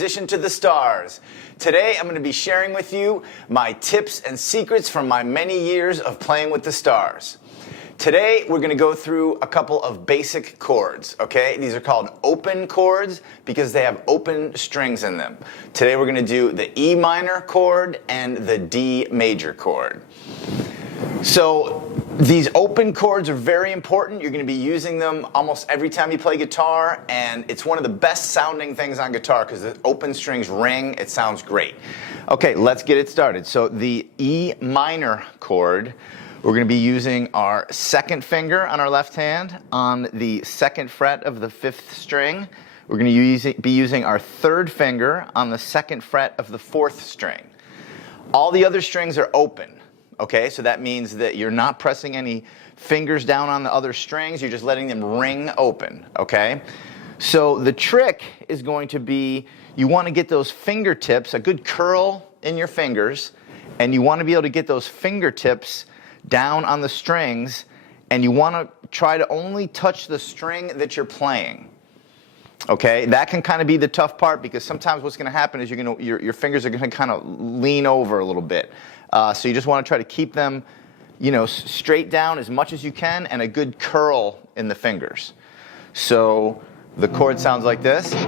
musician to the stars. Today I'm going to be sharing with you my tips and secrets from my many years of playing with the stars. Today we're going to go through a couple of basic chords, okay? These are called open chords because they have open strings in them. Today we're going to do the E minor chord and the D major chord. So these open chords are very important. You're going to be using them almost every time you play guitar, and it's one of the best sounding things on guitar because the open strings ring. It sounds great. Okay, let's get it started. So the E minor chord, we're going to be using our second finger on our left hand on the second fret of the fifth string. We're going to be using our third finger on the second fret of the fourth string. All the other strings are open. Okay, so that means that you're not pressing any fingers down on the other strings, you're just letting them ring open, okay? So the trick is going to be, you want to get those fingertips, a good curl in your fingers, and you want to be able to get those fingertips down on the strings, and you want to try to only touch the string that you're playing. Okay, that can kind of be the tough part because sometimes what's going to happen is your fingers are going to kind of lean over a little bit. So you just want to try to keep them, straight down as much as you can and a good curl in the fingers. So the chord sounds like this. Okay,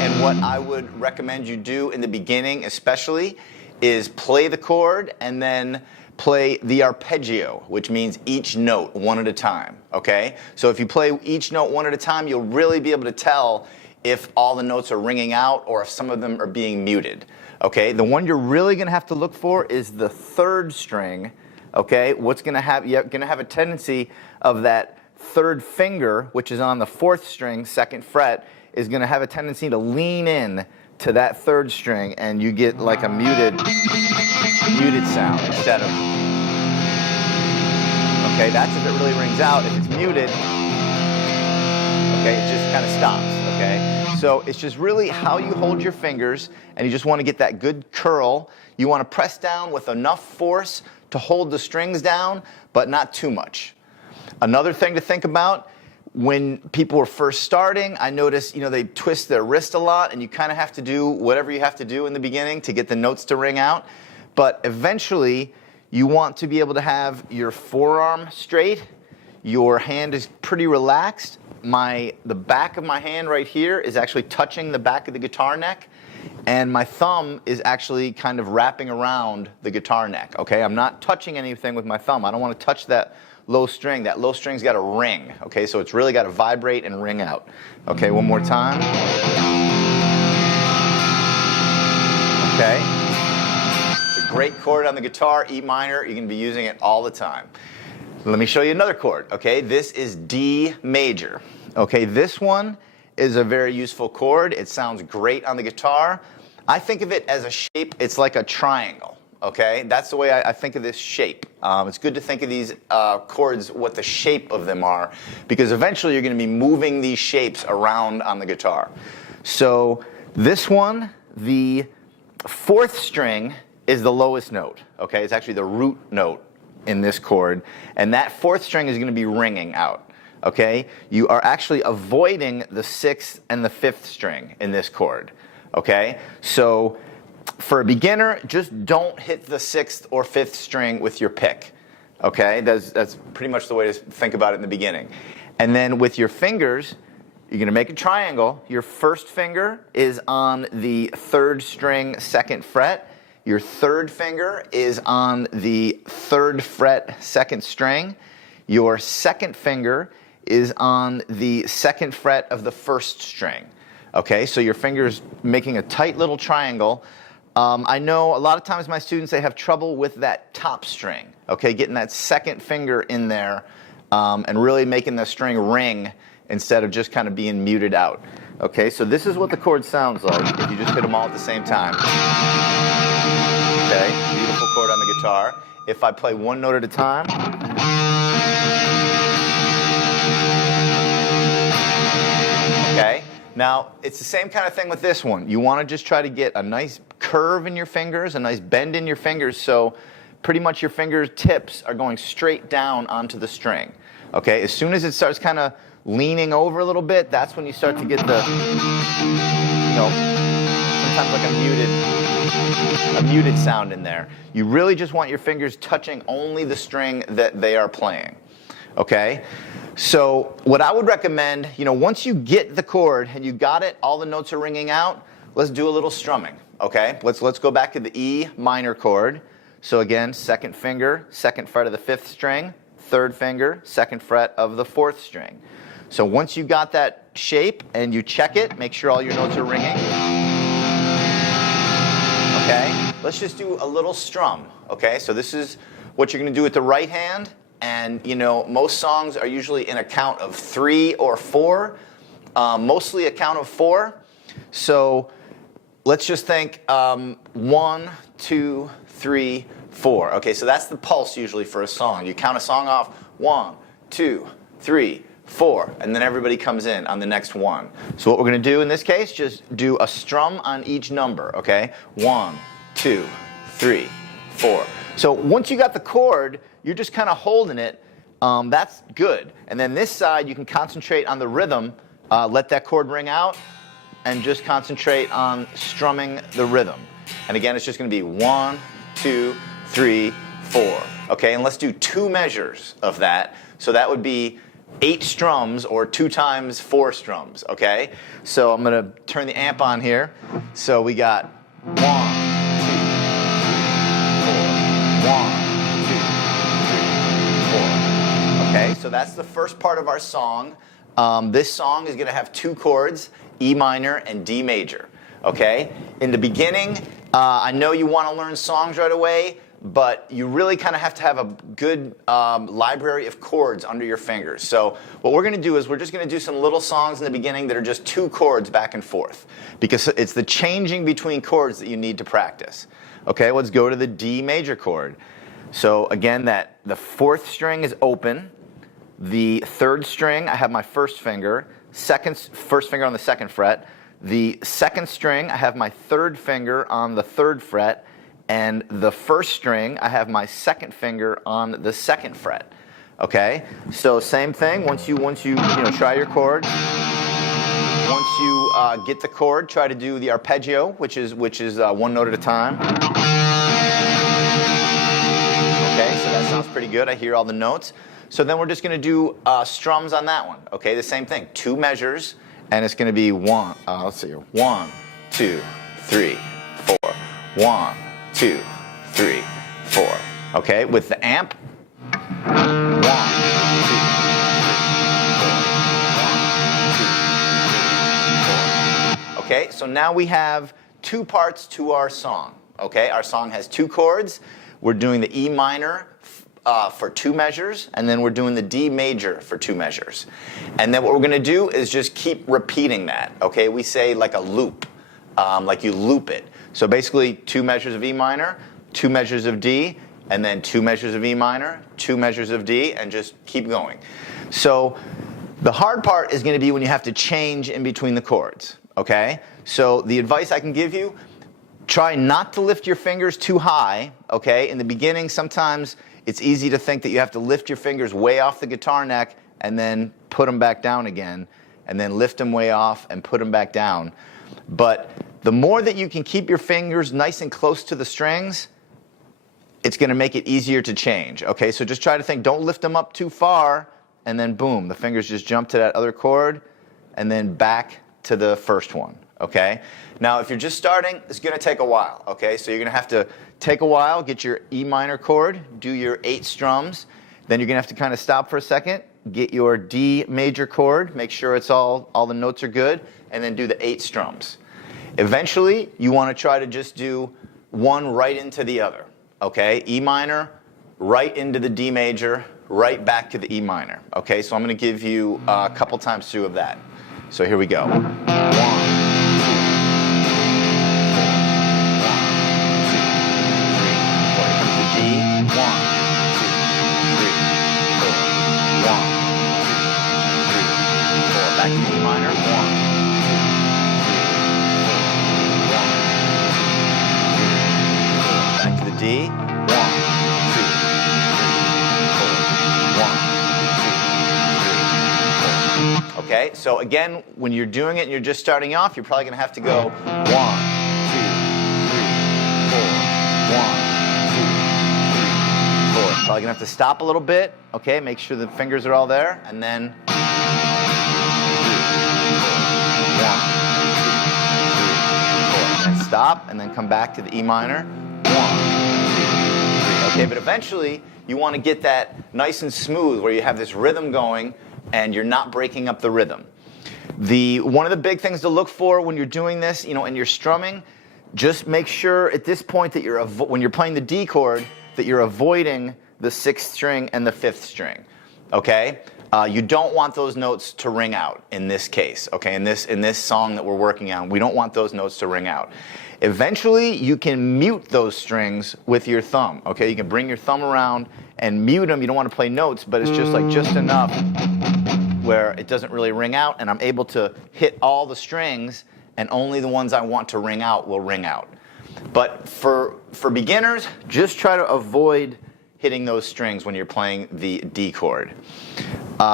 and what I would recommend you do in the beginning especially is play the chord and then play the arpeggio, which means each note one at a time, okay? So if you play each note one at a time, you'll really be able to tell if all the notes are ringing out or if some of them are being muted, okay? The one you're really gonna have to look for is the third string, okay? You're gonna have a tendency of that third finger, which is on the fourth string, second fret, is gonna have a tendency to lean in to that third string, and you get like a muted sound instead of, okay, that's if it really rings out. If it's muted, okay, it just kind of stops, okay? So it's just really how you hold your fingers, and you just want to get that good curl. You want to press down with enough force to hold the strings down, but not too much. Another thing to think about, when people were first starting, I noticed, they twist their wrist a lot, and you kind of have to do whatever you have to do in the beginning to get the notes to ring out. But eventually, you want to be able to have your forearm straight, your hand is pretty relaxed. The back of my hand right here is actually touching the back of the guitar neck, and my thumb is actually kind of wrapping around the guitar neck, okay? I'm not touching anything with my thumb. I don't want to touch that low string. That low string's got to ring, okay? So it's really got to vibrate and ring out. Okay, one more time. Okay. It's a great chord on the guitar, E minor. You're going to be using it all the time. Let me show you another chord, okay? This is D major. Okay, this one is a very useful chord. It sounds great on the guitar. I think of it as a shape. It's like a triangle, okay? That's the way I think of this shape. It's good to think of these chords, what the shape of them are, because eventually you're going to be moving these shapes around on the guitar. So this one, the fourth string is the lowest note, okay? It's actually the root note in this chord, and that fourth string is going to be ringing out, okay? You are actually avoiding the sixth and the fifth string in this chord, okay? So for a beginner, just don't hit the sixth or fifth string with your pick, okay? That's pretty much the way to think about it in the beginning. And then with your fingers, you're going to make a triangle. Your first finger is on the third string, second fret. Your third finger is on the third fret, second string. Your second finger is on the second fret of the first string. Okay, so your finger's making a tight little triangle. I know a lot of times my students, they have trouble with that top string, okay, getting that second finger in there and really making the string ring instead of just kind of being muted out. Okay, so this is what the chord sounds like if you just hit them all at the same time. Okay, beautiful chord on the guitar. If I play one note at a time. Okay, now it's the same kind of thing with this one. You want to just try to get a nice curve in your fingers, a nice bend in your fingers, so pretty much your fingertips are going straight down onto the string. Okay, as soon as it starts kind of leaning over a little bit, that's when you start to get the, sometimes like a muted sound in there. You really just want your fingers touching only the string that they are playing, okay? So what I would recommend, once you get the chord and you got it, all the notes are ringing out, let's do a little strumming, okay? Let's go back to the E minor chord. So again, second finger, second fret of the fifth string, third finger, second fret of the fourth string. So once you got that shape and you check it, make sure all your notes are ringing. Okay, let's just do a little strum. Okay, so this is what you're going to do with the right hand. And most songs are usually in a count of 3 or 4, mostly a count of 4. So let's just think 1, 2, 3, 4. Okay, so that's the pulse usually for a song. You count a song off 1, 2, 3, 4, and then everybody comes in on the next one. So what we're going to do in this case, just do a strum on each number, okay? 1, 2, 3, 4. So once you got the chord, you're just kind of holding it. That's good. And then this side, you can concentrate on the rhythm, let that chord ring out, and just concentrate on strumming the rhythm. And again, it's just going to be 1, 2, 3, 4. Okay, and let's do 2 measures of that. So that would be 8 strums, or 2 times 4 strums, okay? So I'm going to turn the amp on here. So we got 1, 2, 3, 4. 1, 2, 3, 4. Okay, so that's the first part of our song. This song is going to have 2 chords, E minor and D major, okay? In the beginning, I know you want to learn songs right away, but you really kind of have to have a good library of chords under your fingers. So what we're going to do is we're just going to do some little songs in the beginning that are just 2 chords back and forth, because it's the changing between chords that you need to practice. Okay, let's go to the D major chord. So again, the 4th string is open. The 3rd string, I have my first finger, first finger on the 2nd fret. The 2nd string, I have my 3rd finger on the 3rd fret. And the 1st string, I have my 2nd finger on the 2nd fret. Okay, so same thing. Once you try your chord. Once you get the chord, try to do the arpeggio, which is 1 note at a time. Okay, so that sounds pretty good. I hear all the notes. So then we're just going to do strums on that one. Okay, the same thing. 2 measures, and it's going to be 1. Let's see here. 1, 2, 3, 4. 1, 2, 3, 4. Okay, with the amp. 1, 2, 3, 4. 1, 2, 3, 4. Okay, so now we have 2 parts to our song. Okay, our song has 2 chords. We're doing the E minor for 2 measures, and then we're doing the D major for 2 measures. And then what we're going to do is just keep repeating that. Okay, we say like a loop, like you loop it. So basically 2 measures of E minor, 2 measures of D, and then 2 measures of E minor, 2 measures of D, and just keep going. So the hard part is going to be when you have to change in between the chords, okay? So the advice I can give you, try not to lift your fingers too high, okay? In the beginning, sometimes it's easy to think that you have to lift your fingers way off the guitar neck and then put them back down again, and then lift them way off and put them back down. But the more that you can keep your fingers nice and close to the strings, it's going to make it easier to change. Okay, so just try to think, don't lift them up too far, and then boom, the fingers just jump to that other chord, and then back to the first one. Okay, now if you're just starting, it's going to take a while. Okay, so you're going to have to take a while, get your E minor chord, do your 8 strums, then you're going to have to kind of stop for a second, get your D major chord, make sure it's all the notes are good, and then do the 8 strums. Eventually, you want to try to just do one right into the other. Okay, E minor, right into the D major, right back to the E minor. Okay, so I'm going to give you a couple times through of that. So here we go. 1, 2, 3, 4. 1, 2, 3, 4. Here comes the D. 1, 2, 3, 4. 1, 2, 3, 4. Back to the E minor. 1, 2, 3, 4. 1, 2, 3, 4. Back to the D. 1, 2, 3, 4. 1, 2, 3, 4. Okay, so again, when you're doing it and you're just starting off, you're probably going to have to go 1, 2, 3, 4, 1, 2, 3, 4. Probably going to have to stop a little bit. Okay, make sure the fingers are all there, and then 1, 2, 3, 4. And stop, and then come back to the E minor. 1, 2, 3. Okay, but eventually you want to get that nice and smooth where you have this rhythm going and you're not breaking up the rhythm. One of the big things to look for when you're doing this, and you're strumming, just make sure at this point that when you're playing the D chord, that you're avoiding the 6th string and the 5th string. Okay? You don't want those notes to ring out in this case. Okay? In this song that we're working on, we don't want those notes to ring out. Eventually, you can mute those strings with your thumb. Okay? You can bring your thumb around and mute them. You don't want to play notes, but it's just enough where it doesn't really ring out, and I'm able to hit all the strings, and only the ones I want to ring out will ring out. But for beginners, just try to avoid hitting those strings when you're playing the D chord.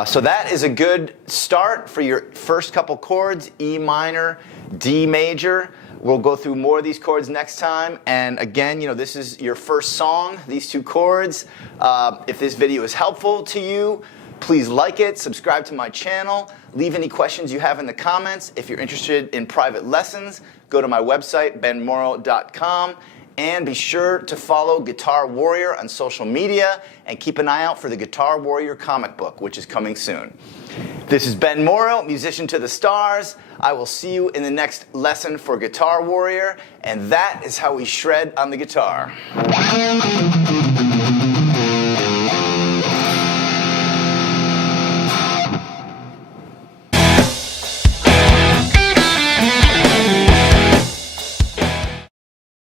So that is a good start for your first couple chords, E minor, D major. We'll go through more of these chords next time. And again, this is your first song, these 2 chords. If this video is helpful to you, please like it, subscribe to my channel, leave any questions you have in the comments. If you're interested in private lessons, go to my website, benmorrow.com, and be sure to follow Guitar Warrior on social media and keep an eye out for the Guitar Warrior comic book, which is coming soon. This is Ben Morrow, musician to the stars. I will see you in the next lesson for Guitar Warrior, and that is how we shred on the guitar.